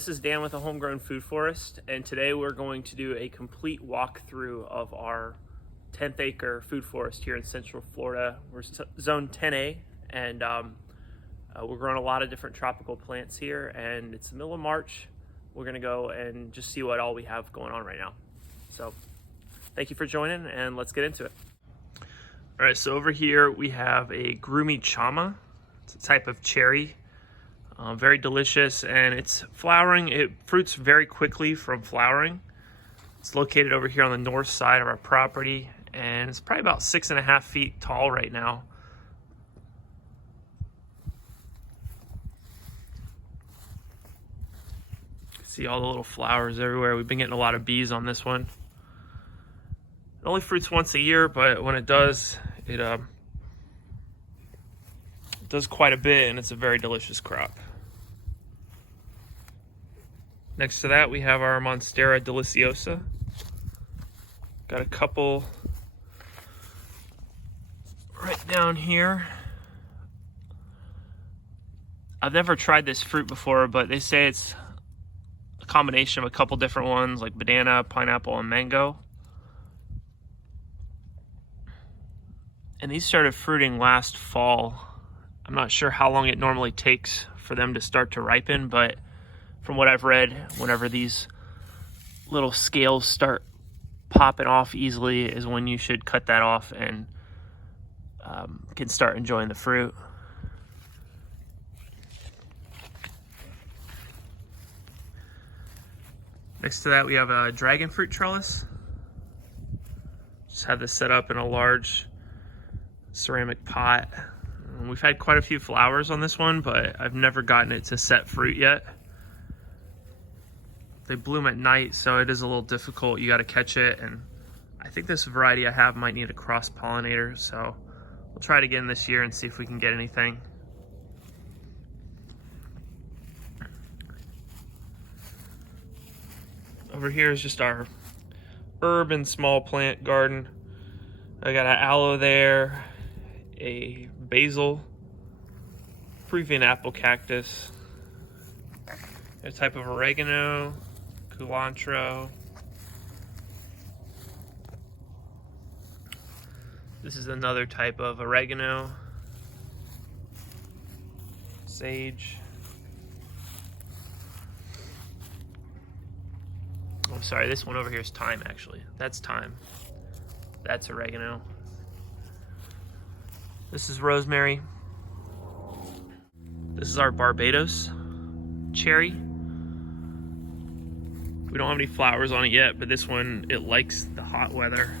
this is Dan with a Homegrown Food Forest, and today we're going to do a complete walkthrough of our 10th acre food forest here in Central Florida. We're zone 10A, and we're growing a lot of different tropical plants here, and it's the middle of March. We're gonna go and just see what all we have going on right now. So thank you for joining, and let's get into it. All right, so over here we have a Groomy Chama. It's a type of cherry. Very delicious, and it's flowering. It fruits very quickly from flowering. It's located over here on the north side of our property, and it's probably about 6.5 feet tall right now. See all the little flowers everywhere. We've been getting a lot of bees on this one. It only fruits once a year, but when it does, it does quite a bit, and it's a very delicious crop. Next to that, we have our Monstera deliciosa. Got a couple right down here. I've never tried this fruit before, but they say it's a combination of a couple different ones, like banana, pineapple, and mango. And these started fruiting last fall. I'm not sure how long it normally takes for them to start to ripen, but from what I've read, whenever these little scales start popping off easily is when you should cut that off and can start enjoying the fruit. Next to that, we have a dragon fruit trellis. Just had this set up in a large ceramic pot. We've had quite a few flowers on this one, but I've never gotten it to set fruit yet. They bloom at night, so it is a little difficult. You got to catch it, and I think this variety I have might need a cross-pollinator, so we'll try it again this year and see if we can get anything. Over here is just our herb and small plant garden. I got an aloe there, a basil, Peruvian apple cactus, a type of oregano, cilantro. This is another type of oregano, sage. Oh, sorry, this one over here is thyme, actually. That's thyme. That's oregano. This is rosemary. This is our Barbados cherry. We don't have any flowers on it yet, but this one, it likes the hot weather.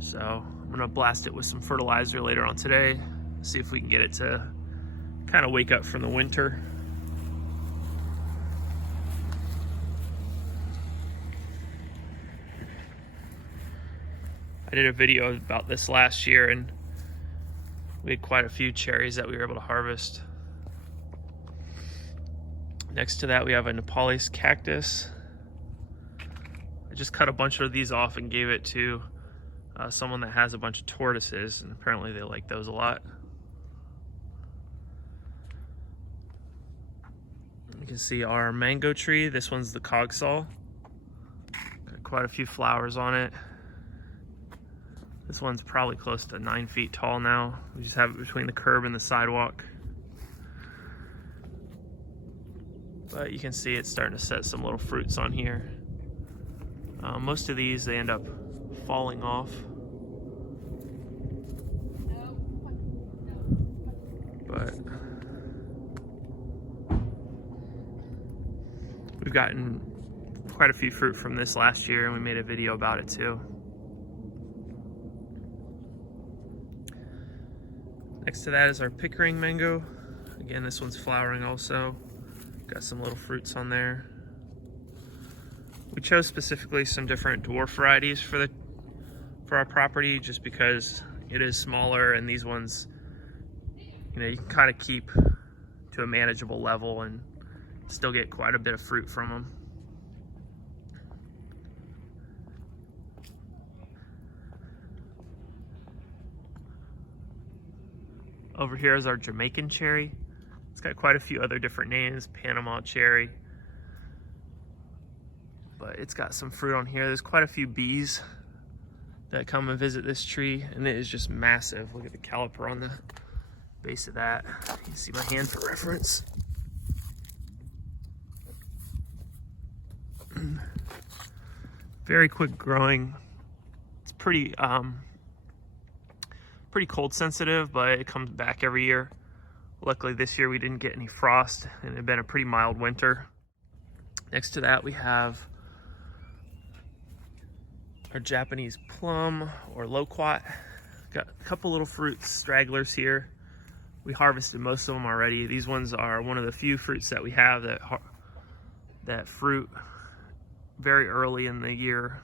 So I'm gonna blast it with some fertilizer later on today, see if we can get it to kind of wake up from the winter. I did a video about this last year, and we had quite a few cherries that we were able to harvest. Next to that, we have a Nepalese cactus. I just cut a bunch of these off and gave it to someone that has a bunch of tortoises, and apparently they like those a lot. You can see our mango tree. This one's the cogsol. Got quite a few flowers on it. This one's probably close to 9 feet tall now. We just have it between the curb and the sidewalk. But you can see it's starting to set some little fruits on here. Most of these, they end up falling off. But we've gotten quite a few fruit from this last year, and we made a video about it too. Next to that is our Pickering mango. Again, this one's flowering also. Got some little fruits on there. We chose specifically some different dwarf varieties for our property, just because it is smaller, and these ones, you know, you can kind of keep to a manageable level and still get quite a bit of fruit from them. Over here is our Jamaican cherry. It's got quite a few other different names: Panama cherry, but it's got some fruit on here. There's quite a few bees that come and visit this tree, and it is just massive. Look at the caliper on the base of that. You can see my hand for reference. Very quick growing. It's pretty cold sensitive, but it comes back every year. Luckily this year we didn't get any frost, and it had been a pretty mild winter. Next to that we have our Japanese plum or loquat. Got a couple little fruit stragglers here. We harvested most of them already. These ones are one of the few fruits that we have that fruit very early in the year.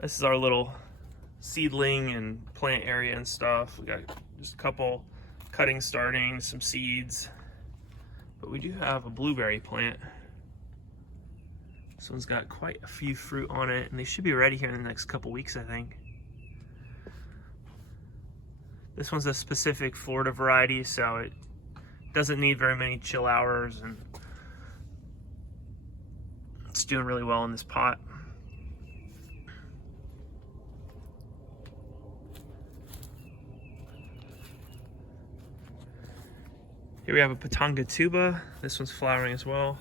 This is our little seedling and plant area and stuff. We got just a couple cuttings starting, some seeds. But we do have a blueberry plant. This one's got quite a few fruit on it, and they should be ready here in the next couple weeks, I think. This one's a specific Florida variety, so it doesn't need very many chill hours, and it's doing really well in this pot. Here we have a Patanga tuba. This one's flowering as well.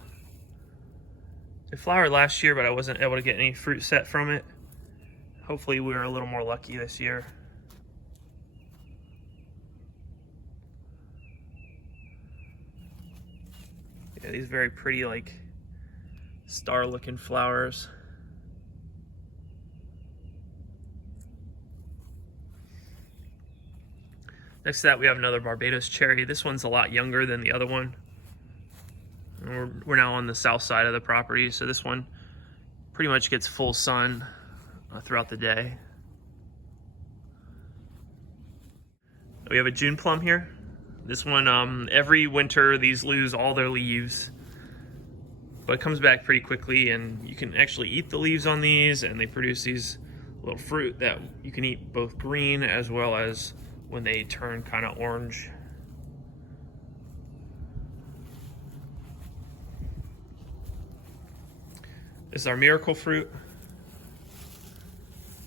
It flowered last year, but I wasn't able to get any fruit set from it. Hopefully we were a little more lucky this year. Yeah, these very pretty, like, star-looking flowers. Next to that, we have another Barbados cherry. This one's a lot younger than the other one. And we're now on the south side of the property, so this one pretty much gets full sun throughout the day. We have a June plum here. This one, every winter, these lose all their leaves, but it comes back pretty quickly, and you can actually eat the leaves on these, and they produce these little fruit that you can eat both green as well as when they turn kind of orange. This is our miracle fruit.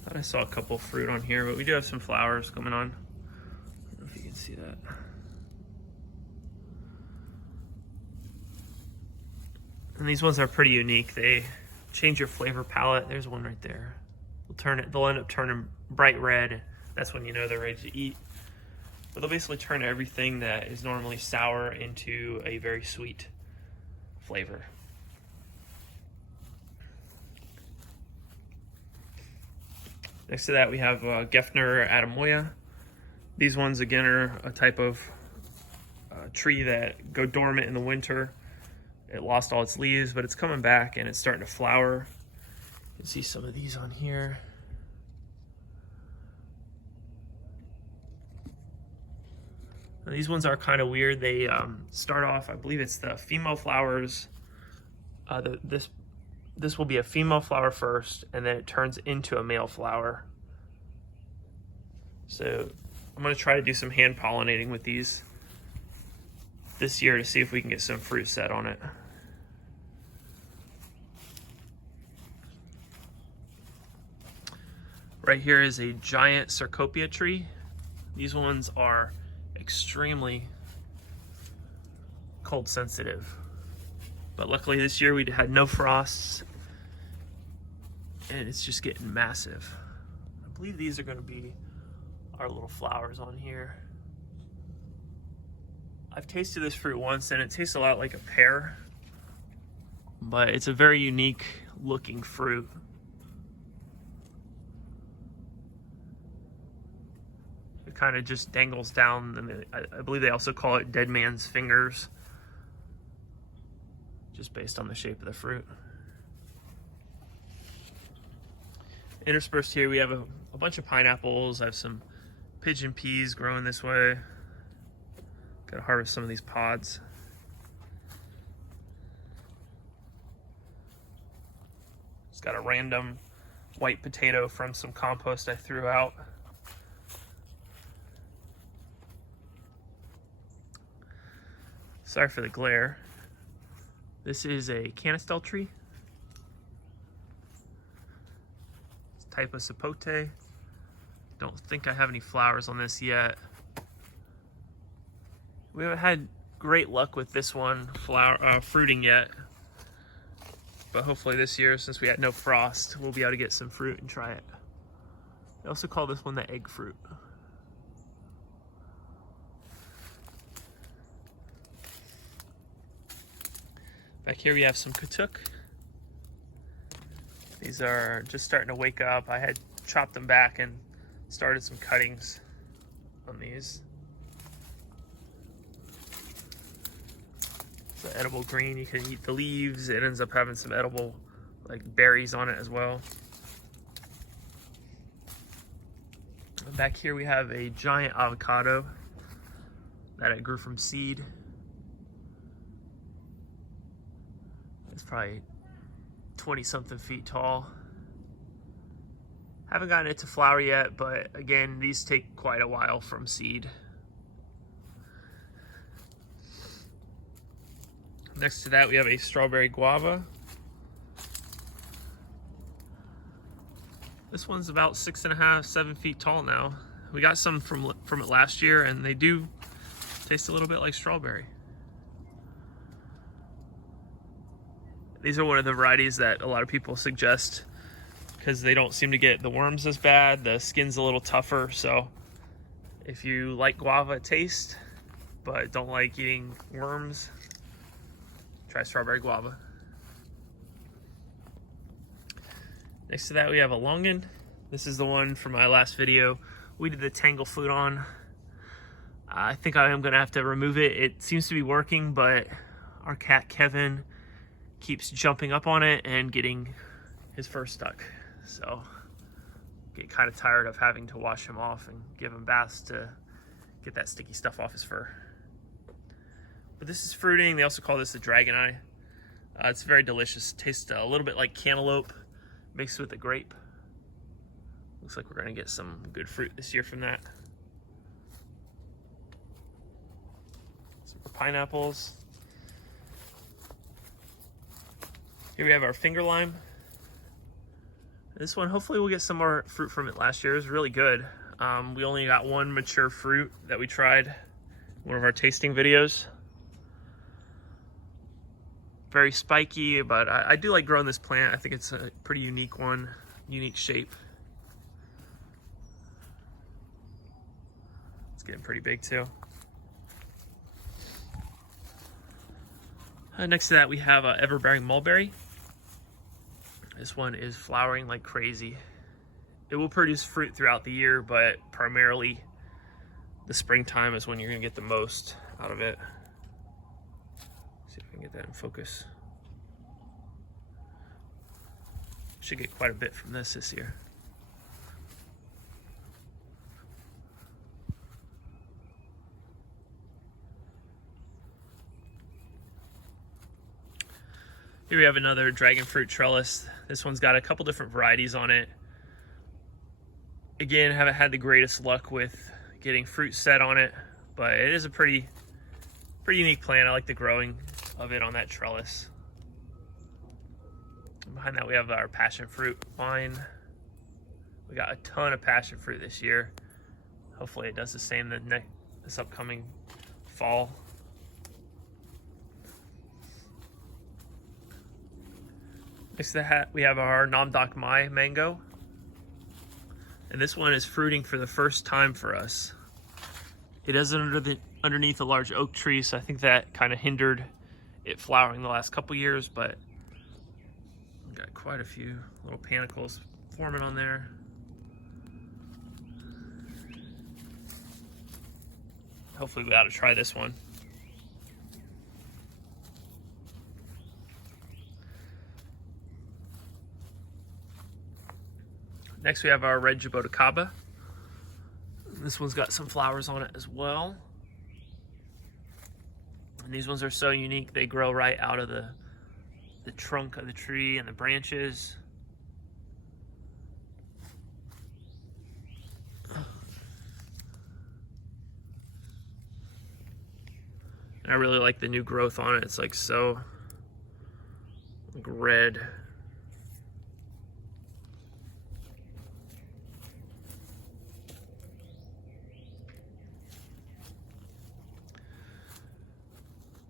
Thought I saw a couple fruit on here, but we do have some flowers coming on. I don't know if you can see that. And these ones are pretty unique. They change your flavor palette. There's one right there. They'll end up turning bright red. That's when you know they're ready to eat. But they'll basically turn everything that is normally sour into a very sweet flavor. Next to that, we have Gefner Adamoya. These ones, again, are a type of tree that go dormant in the winter. It lost all its leaves, but it's coming back and it's starting to flower. You can see some of these on here. Now, these ones are kind of weird. They start off, I believe it's the female flowers. This will be a female flower first, and then it turns into a male flower. So I'm going to try to do some hand pollinating with these this year to see if we can get some fruit set on it. Right here is a giant Sarcopia tree. These ones are extremely cold sensitive, but luckily this year we had no frosts, and it's just getting massive. I believe these are going to be our little flowers on here. I've tasted this fruit once, and it tastes a lot like a pear, but it's a very unique looking fruit. It kind of just dangles down, and I believe they also call it dead man's fingers, just based on the shape of the fruit. Interspersed here, we have a bunch of pineapples. I have some pigeon peas growing this way. Gotta harvest some of these pods. Just got a random white potato from some compost I threw out. Sorry for the glare. This is a canistel tree. It's type of sapote. Don't think I have any flowers on this yet. We haven't had great luck with this one fruiting yet. But hopefully this year, since we had no frost, we'll be able to get some fruit and try it. They also call this one the egg fruit. Back here we have some katuk. These are just starting to wake up. I had chopped them back and started some cuttings on these. It's an edible green. You can eat the leaves. It ends up having some edible like berries on it as well. And back here we have a giant avocado that I grew from seed. It's probably 20 something feet tall. Haven't gotten it to flower yet, but again, these take quite a while from seed. Next to that, we have a strawberry guava. This one's about 6.5, 7 feet tall now. We got some from it last year, and they do taste a little bit like strawberry. These are one of the varieties that a lot of people suggest because they don't seem to get the worms as bad. The skin's a little tougher, so if you like guava taste but don't like eating worms, try strawberry guava. Next to that we have a longan. This is the one from my last video we did the tangle flute on. I think I am gonna have to remove it. It seems to be working, but our cat Kevin keeps jumping up on it and getting his fur stuck. So get kind of tired of having to wash him off and give him baths to get that sticky stuff off his fur. But this is fruiting. They also call this the dragon eye. It's very delicious. It tastes a little bit like cantaloupe mixed with a grape. Looks like we're gonna get some good fruit this year from that. Some pineapples. Here we have our finger lime. This one, hopefully we'll get some more fruit from it. Last year it was really good. We only got one mature fruit that we tried in one of our tasting videos. Very spiky, but I do like growing this plant. I think it's a pretty unique one, unique shape. It's getting pretty big too. Next to that we have ever-bearing mulberry. This one is flowering like crazy. It will produce fruit throughout the year, but primarily the springtime is when you're gonna get the most out of it. See if I can get that in focus. Should get quite a bit from this year. Here we have another dragon fruit trellis. This one's got a couple different varieties on it. Again, haven't had the greatest luck with getting fruit set on it, but it is a pretty unique plant. I like the growing of it on that trellis. Behind that we have our passion fruit vine. We got a ton of passion fruit this year. Hopefully it does the same this upcoming fall. Next to that, we have our Nam Dak Mai mango. And this one is fruiting for the first time for us. It is underneath a large oak tree, so I think that kind of hindered it flowering the last couple years, but we've got quite a few little panicles forming on there. Hopefully we ought to try this one. Next we have our red jaboticaba. This one's got some flowers on it as well. And these ones are so unique. They grow right out of the trunk of the tree and the branches. And I really like the new growth on it. It's like so like red.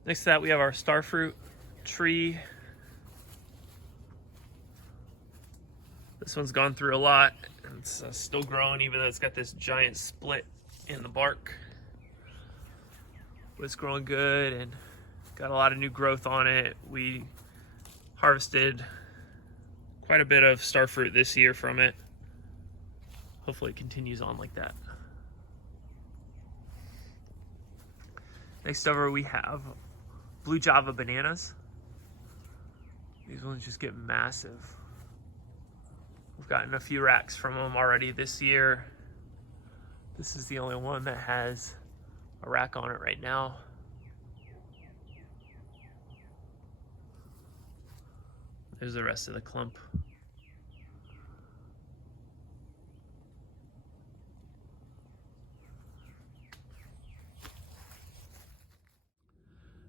Next to that, we have our starfruit tree. This one's gone through a lot. It's still growing, even though it's got this giant split in the bark. But it's growing good and got a lot of new growth on it. We harvested quite a bit of starfruit this year from it. Hopefully it continues on like that. Next over we have blue Java bananas. These ones just get massive. We've gotten a few racks from them already this year. This is the only one that has a rack on it right now. There's the rest of the clump.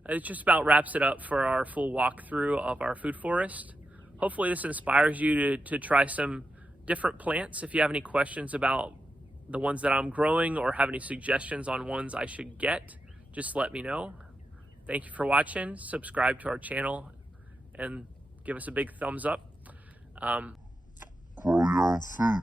It just about wraps it up for our full walkthrough of our food forest. Hopefully this inspires you to try some different plants. If you have any questions about the ones that I'm growing or have any suggestions on ones I should get, just let me know. Thank you for watching. Subscribe to our channel and give us a big thumbs up. Grow your own food.